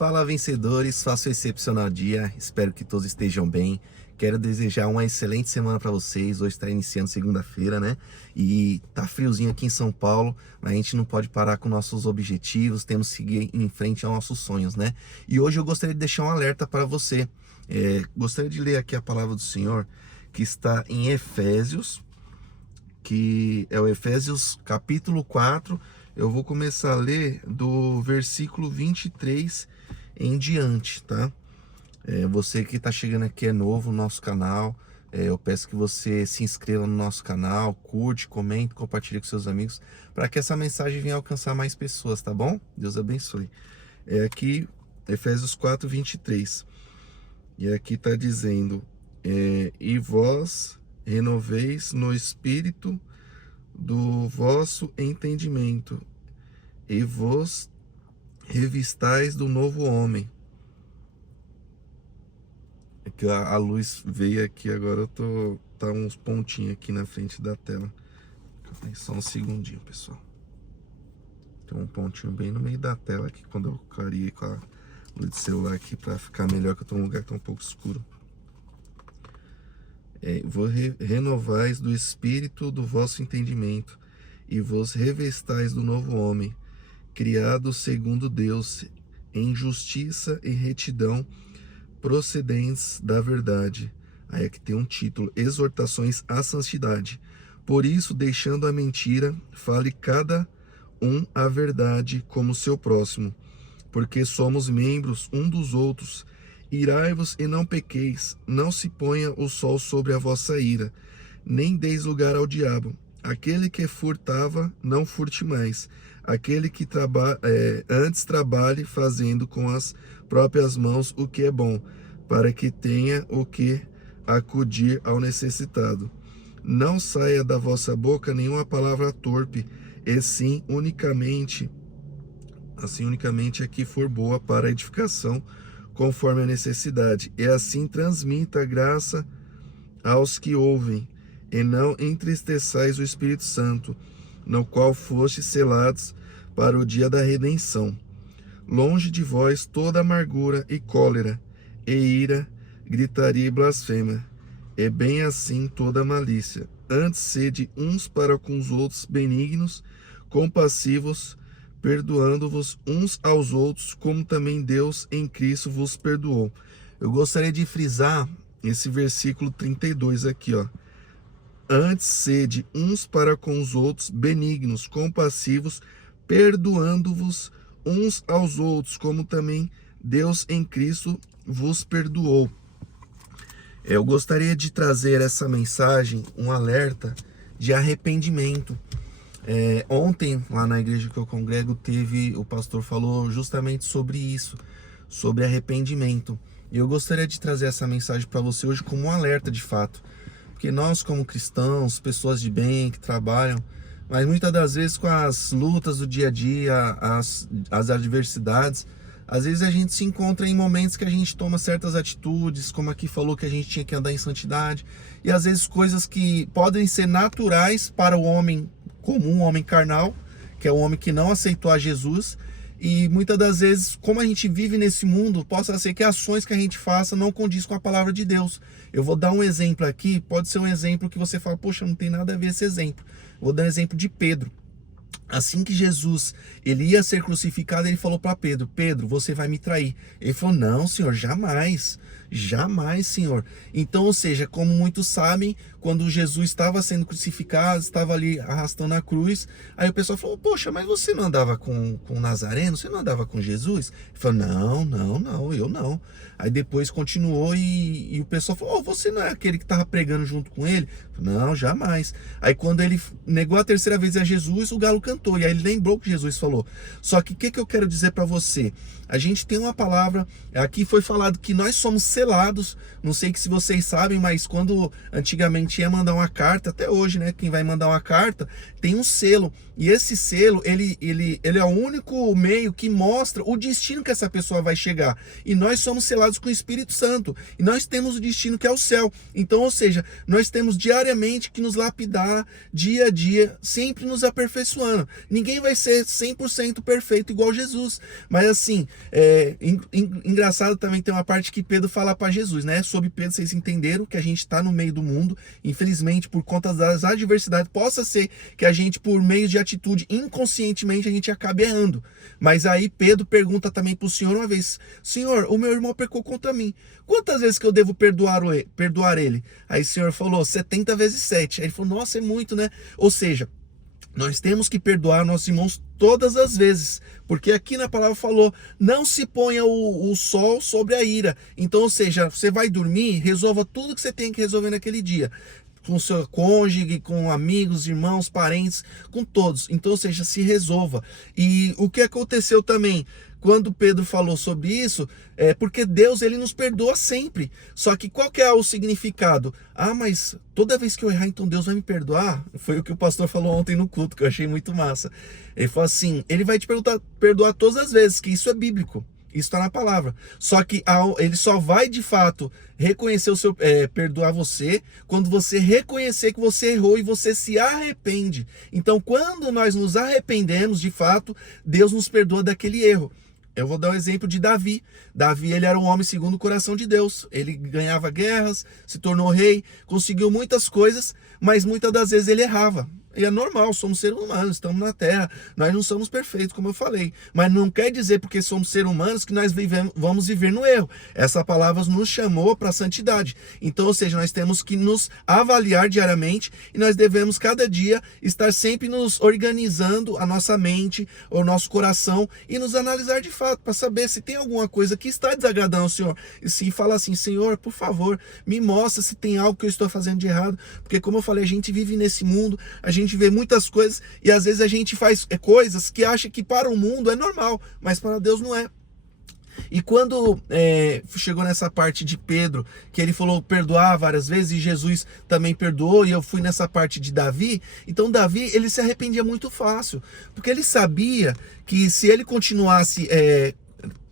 Fala, vencedores, faça um excepcional dia, espero que todos estejam bem. Quero desejar uma excelente semana para vocês. Hoje está iniciando segunda-feira, né? E tá friozinho aqui em São Paulo, mas a gente não pode parar com nossos objetivos, temos que seguir em frente aos nossos sonhos, né? E hoje eu gostaria de deixar um alerta para você. Gostaria de ler aqui a palavra do Senhor, que está em Efésios, que é o Efésios capítulo 4. Eu vou começar a ler do versículo 23 em diante, tá? Você que está chegando aqui é novo no nosso canal, eu peço que você se inscreva no nosso canal, curte, comente, compartilhe com seus amigos, para que essa mensagem venha alcançar mais pessoas, tá bom? Deus abençoe. Aqui, Efésios 4, 23. E aqui está dizendo, e vós renoveis no espírito do vosso entendimento, e vos revistais do novo homem. É que a luz veio aqui, agora tá uns pontinhos aqui na frente da tela. Só um segundinho, pessoal. Tem um pontinho bem no meio da tela aqui, quando eu clareei com a luz do celular aqui, para ficar melhor, que eu tô num lugar que tá um pouco escuro. Vos renovais do espírito do vosso entendimento, e vos revestais do novo homem, criado segundo Deus, em justiça e retidão, procedentes da verdade. Aí aqui tem um título: Exortações à Santidade. Por isso, deixando a mentira, fale cada um a verdade como seu próximo, porque somos membros um dos outros. Irai-vos e não pequeis, não se ponha o sol sobre a vossa ira, nem deis lugar ao diabo. Aquele que furtava, não furte mais. Aquele que antes trabalhe fazendo com as próprias mãos o que é bom, para que tenha o que acudir ao necessitado. Não saia da vossa boca nenhuma palavra torpe, e sim unicamente a que for boa para a edificação, conforme a necessidade, e assim transmita a graça aos que ouvem, e não entristeçais o Espírito Santo, no qual fostes selados para o dia da redenção. Longe de vós toda amargura e cólera, e ira, gritaria e blasfêmia, e bem assim toda malícia. Antes sede uns para com os outros benignos, compassivos, perdoando-vos uns aos outros, como também Deus em Cristo vos perdoou. Eu gostaria de frisar esse versículo 32 aqui, ó. Antes sede uns para com os outros benignos, compassivos, perdoando-vos uns aos outros, como também Deus em Cristo vos perdoou. Eu gostaria de trazer essa mensagem, um alerta de arrependimento. Ontem, lá na igreja que eu congrego, o pastor falou justamente sobre isso, sobre arrependimento. E eu gostaria de trazer essa mensagem para você hoje como um alerta de fato. Porque nós, como cristãos, pessoas de bem, que trabalham, mas muitas das vezes com as lutas do dia a dia, as adversidades, às vezes a gente se encontra em momentos que a gente toma certas atitudes, como aqui falou que a gente tinha que andar em santidade, e às vezes coisas que podem ser naturais para o homem comum, o homem carnal, que é o homem que não aceitou a Jesus, e muitas das vezes, como a gente vive nesse mundo, possa ser que ações que a gente faça não condiz com a palavra de Deus. Eu vou dar um exemplo aqui, pode ser um exemplo que você fala, poxa, não tem nada a ver esse exemplo. Vou dar um exemplo de Pedro. Assim que Jesus ele ia ser crucificado, ele falou para Pedro: Pedro, você vai me trair. Ele falou: não, Senhor, jamais, jamais, Senhor. Então, ou seja, como muitos sabem, quando Jesus estava sendo crucificado, estava ali arrastando a cruz, aí o pessoal falou: poxa, mas você não andava com Nazareno? Você não andava com Jesus? Ele falou: não, eu não. Aí depois continuou e o pessoal falou: oh, você não é aquele que estava pregando junto com ele? Não, jamais. Aí quando ele negou a terceira vez a Jesus, o galo cantou, e aí ele lembrou o que Jesus falou. Só que o que eu quero dizer para você? A gente tem uma palavra, aqui foi falado que nós somos selados, não sei se vocês sabem, mas quando antigamente ia mandar uma carta, até hoje, né, quem vai mandar uma carta, tem um selo, E esse selo, ele é o único meio que mostra o destino que essa pessoa vai chegar. E nós somos selados com o Espírito Santo. E nós temos o destino que é o céu. Então, ou seja, nós temos diariamente que nos lapidar, dia a dia, sempre nos aperfeiçoando. Ninguém vai ser 100% perfeito igual Jesus. Mas assim, engraçado também tem uma parte que Pedro fala para Jesus, né? Sobre Pedro, vocês entenderam que a gente está no meio do mundo. Infelizmente, por conta das adversidades, possa ser que a gente, por meio de atitude, inconscientemente, a gente acabe errando. Mas aí Pedro pergunta também para o Senhor uma vez: Senhor, o meu irmão pecou contra mim. Quantas vezes que eu devo perdoar ele? Aí o Senhor falou: 70 vezes 7. Aí ele falou: nossa, é muito, né? Ou seja, nós temos que perdoar nossos irmãos todas as vezes, porque aqui na palavra falou: não se ponha o sol sobre a ira. Então, ou seja, você vai dormir, resolva tudo que você tem que resolver naquele dia, com seu cônjuge, com amigos, irmãos, parentes, com todos. Então, ou seja, se resolva. E o que aconteceu também, quando Pedro falou sobre isso, é porque Deus, ele nos perdoa sempre. Só que qual que é o significado? Ah, mas toda vez que eu errar, então Deus vai me perdoar? Foi o que o pastor falou ontem no culto, que eu achei muito massa. Ele falou assim: ele vai te perdoar todas as vezes, que isso é bíblico. Isso está na palavra. Só que ele só vai de fato reconhecer perdoar você quando você reconhecer que você errou e você se arrepende. Então, quando nós nos arrependemos, de fato, Deus nos perdoa daquele erro. Eu vou dar o exemplo de Davi. Davi, ele era um homem segundo o coração de Deus. Ele ganhava guerras, se tornou rei, conseguiu muitas coisas, mas muitas das vezes ele errava. E é normal, somos seres humanos, estamos na Terra, nós não somos perfeitos, como eu falei. Mas não quer dizer, porque somos seres humanos, que nós vamos viver no erro. Essa palavra nos chamou para a santidade. Então, ou seja, nós temos que nos avaliar diariamente e nós devemos cada dia estar sempre nos organizando a nossa mente, o nosso coração e nos analisar de fato, para saber se tem alguma coisa que está desagradando ao Senhor. E se falar assim: Senhor, por favor, me mostra se tem algo que eu estou fazendo de errado. Porque, como eu falei, a gente vive nesse mundo, a gente vê muitas coisas e às vezes a gente faz coisas que acha que para o mundo é normal, mas para Deus não é. E quando chegou nessa parte de Pedro, que ele falou perdoar várias vezes, e Jesus também perdoou, e eu fui nessa parte de Davi, então Davi, ele se arrependia muito fácil, porque ele sabia que se ele continuasse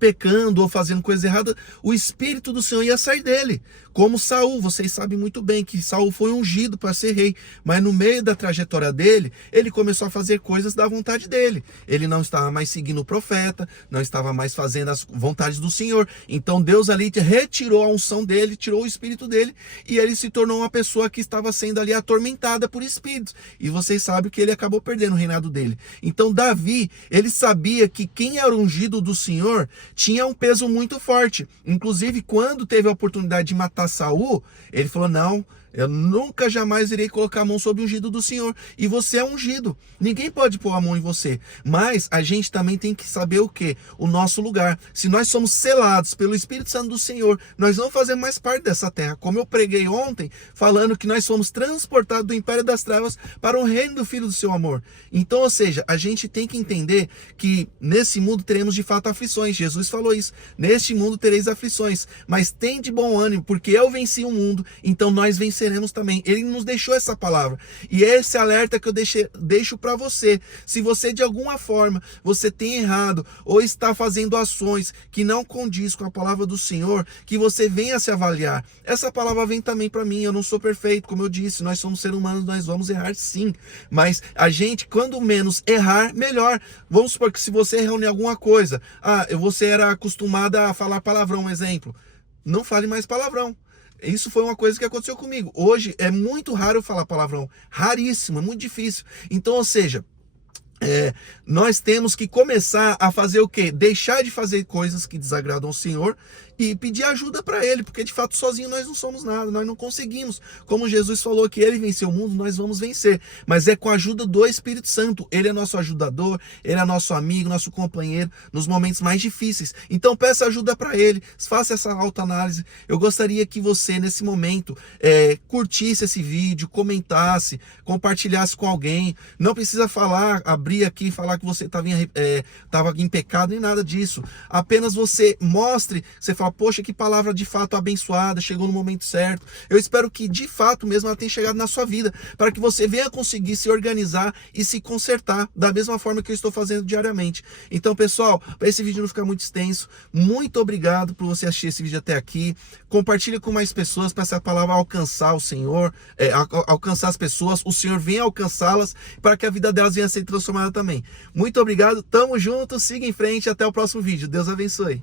pecando ou fazendo coisa errada, o Espírito do Senhor ia sair dele. Como Saul, vocês sabem muito bem que Saul foi ungido para ser rei, mas no meio da trajetória dele, ele começou a fazer coisas da vontade dele. Ele não estava mais seguindo o profeta, não estava mais fazendo as vontades do Senhor. Então Deus ali retirou a unção dele, tirou o espírito dele, e ele se tornou uma pessoa que estava sendo ali atormentada por espíritos. E vocês sabem que ele acabou perdendo o reinado dele. Então Davi, ele sabia que quem era ungido do Senhor tinha um peso muito forte. Inclusive, quando teve a oportunidade de matar Saul, ele falou: não, eu nunca jamais irei colocar a mão sobre o ungido do Senhor. E você é ungido. Ninguém pode pôr a mão em você. Mas a gente também tem que saber o quê? O nosso lugar. Se nós somos selados pelo Espírito Santo do Senhor, nós não fazemos mais parte dessa terra. Como eu preguei ontem, falando que nós fomos transportados do império das trevas para o reino do Filho do seu amor. Então, ou seja, a gente tem que entender que nesse mundo teremos de fato aflições. Jesus falou isso. Neste mundo tereis aflições, mas tem de bom ânimo, porque eu venci o mundo, então nós venceremos também. Ele nos deixou essa palavra. E esse alerta que eu deixo para você. Se você de alguma forma você tem errado ou está fazendo ações que não condiz com a palavra do Senhor, que você venha se avaliar. Essa palavra vem também para mim. Eu não sou perfeito, como eu disse, nós somos seres humanos, nós vamos errar sim. Mas a gente, quando menos errar, melhor. Vamos supor que se você errou em alguma coisa, você era acostumada a falar palavrão, um exemplo. Não fale mais palavrão. Isso foi uma coisa que aconteceu comigo. Hoje é muito raro eu falar palavrão. Raríssimo, é muito difícil. Então, ou seja, nós temos que começar a fazer o quê? Deixar de fazer coisas que desagradam ao Senhor e pedir ajuda para Ele, porque de fato sozinho nós não somos nada, nós não conseguimos. Como Jesus falou que Ele venceu o mundo, nós vamos vencer, mas é com a ajuda do Espírito Santo. Ele é nosso ajudador, Ele é nosso amigo, nosso companheiro nos momentos mais difíceis. Então peça ajuda para Ele, faça essa autoanálise. Eu gostaria que você nesse momento curtisse esse vídeo, comentasse, compartilhasse com alguém. Não precisa falar, abrir encobrir aqui, falar que você estava em pecado, nem nada disso. Apenas você mostre, você fala, poxa, que palavra de fato abençoada, chegou no momento certo. Eu espero que de fato mesmo ela tenha chegado na sua vida, para que você venha conseguir se organizar e se consertar da mesma forma que eu estou fazendo diariamente. Então, pessoal, para esse vídeo não ficar muito extenso, muito obrigado por você assistir esse vídeo até aqui. Compartilhe com mais pessoas para essa palavra alcançar o Senhor, alcançar as pessoas, o Senhor venha alcançá-las, para que a vida delas venha a ser transformada também. Muito obrigado, tamo junto, siga em frente, até o próximo vídeo. Deus abençoe.